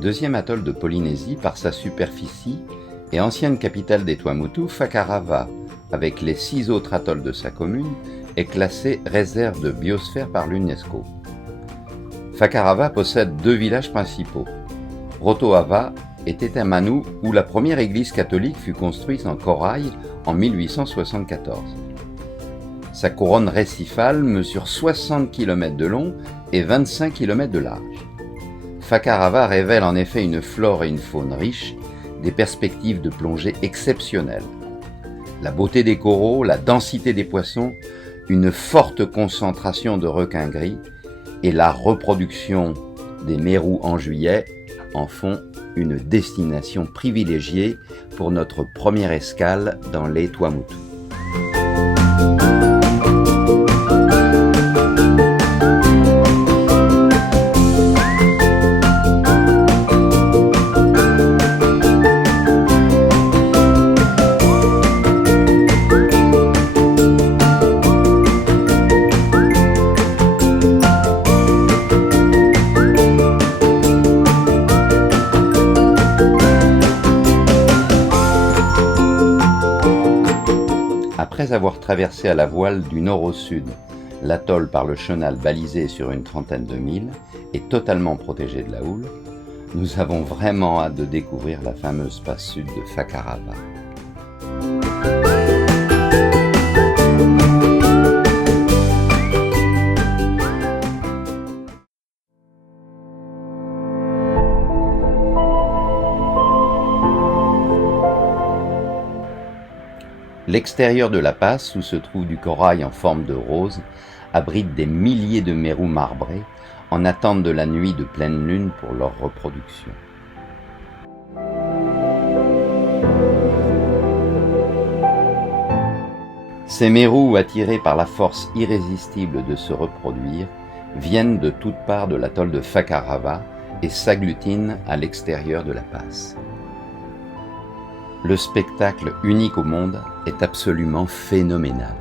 Deuxième atoll de Polynésie par sa superficie et ancienne capitale des Tuamotu, Fakarava, avec les 6 autres atolls de sa commune, est classée réserve de biosphère par l'UNESCO. Fakarava possède 2 villages principaux. Rotoava et Tetamanu, où la première église catholique fut construite en corail en 1874. Sa couronne récifale mesure 60 km de long et 25 km de large. Fakarava révèle en effet une flore et une faune riches, des perspectives de plongée exceptionnelles. La beauté des coraux, la densité des poissons, une forte concentration de requins gris et la reproduction des mérous en juillet en font une destination privilégiée pour notre première escale dans les Tuamotu. Après avoir traversé à la voile du nord au sud l'atoll par le chenal balisé sur une trentaine de milles et totalement protégé de la houle, nous avons vraiment hâte de découvrir la fameuse face sud de Fakarava. L'extérieur de la passe, où se trouve du corail en forme de rose, abrite des milliers de mérous marbrés en attente de la nuit de pleine lune pour leur reproduction. Ces mérous, attirés par la force irrésistible de se reproduire, viennent de toutes parts de l'atoll de Fakarava et s'agglutinent à l'extérieur de la passe. Le spectacle unique au monde est absolument phénoménal.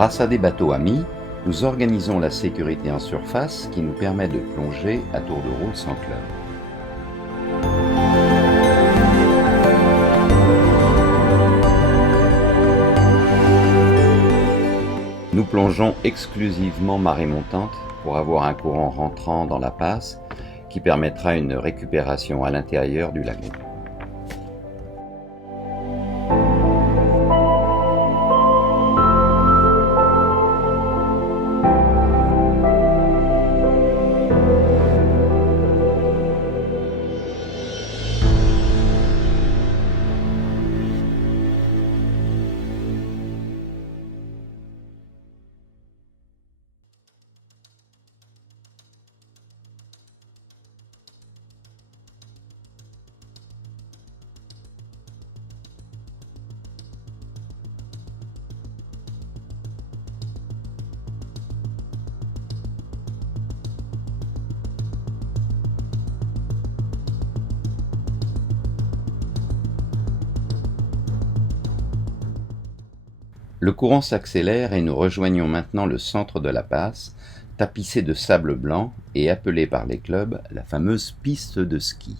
Grâce à des bateaux amis, nous organisons la sécurité en surface qui nous permet de plonger à tour de rôle sans club. Nous plongeons exclusivement marée montante pour avoir un courant rentrant dans la passe qui permettra une récupération à l'intérieur du lagon. Le courant s'accélère et nous rejoignons maintenant le centre de la passe, tapissé de sable blanc et appelé par les clubs la fameuse piste de ski.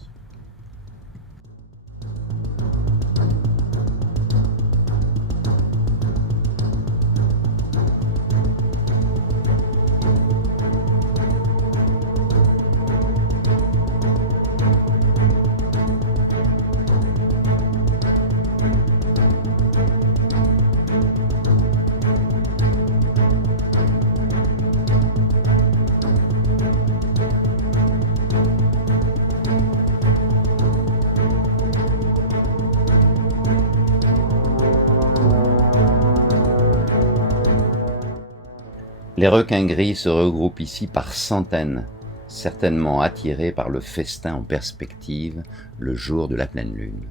Les requins gris se regroupent ici par centaines, certainement attirés par le festin en perspective le jour de la pleine lune.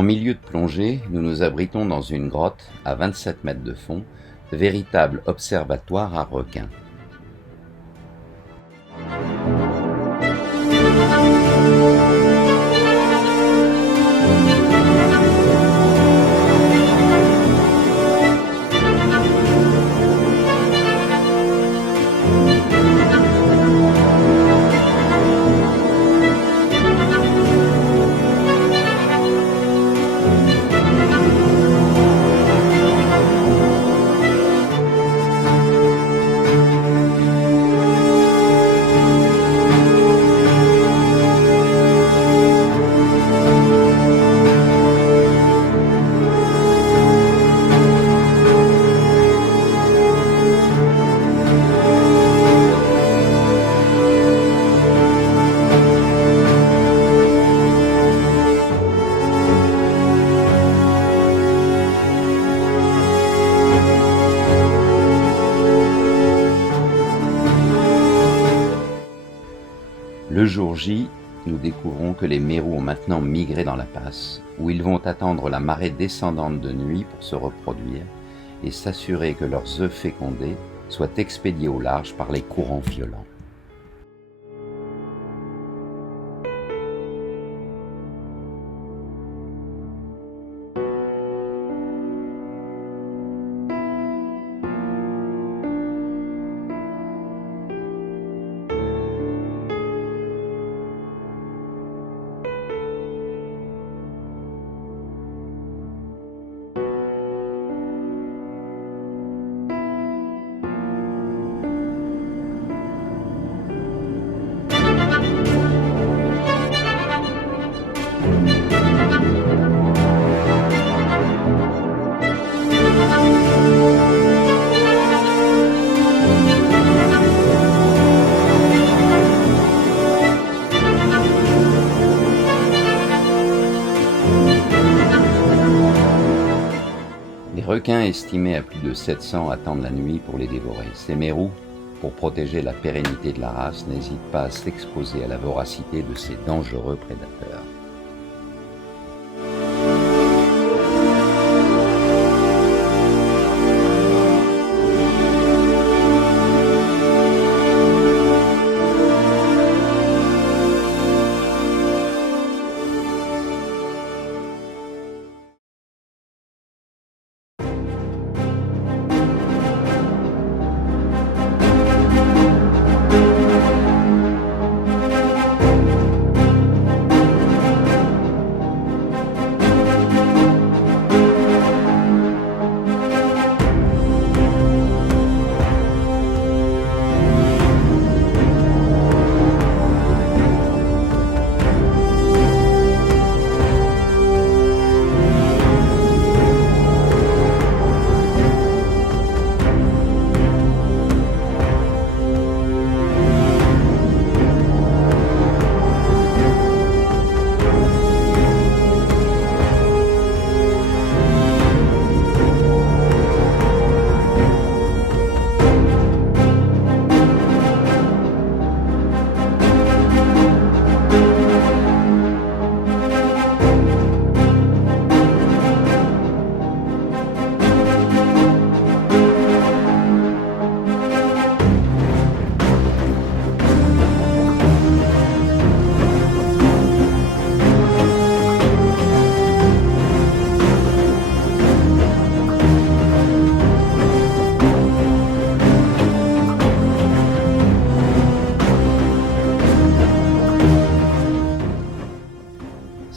En milieu de plongée, nous nous abritons dans une grotte à 27 mètres de fond, véritable observatoire à requins. Le jour J, nous découvrons que les mérous ont maintenant migré dans la passe, où ils vont attendre la marée descendante de nuit pour se reproduire et s'assurer que leurs œufs fécondés soient expédiés au large par les courants violents. Les requins estimés à plus de 700 attendent la nuit pour les dévorer. Ces mérous, pour protéger la pérennité de la race, n'hésitent pas à s'exposer à la voracité de ces dangereux prédateurs.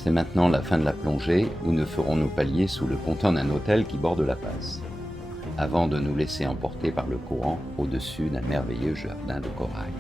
C'est maintenant la fin de la plongée où nous ferons nos paliers sous le ponton d'un hôtel qui borde la passe, avant de nous laisser emporter par le courant au-dessus d'un merveilleux jardin de corail.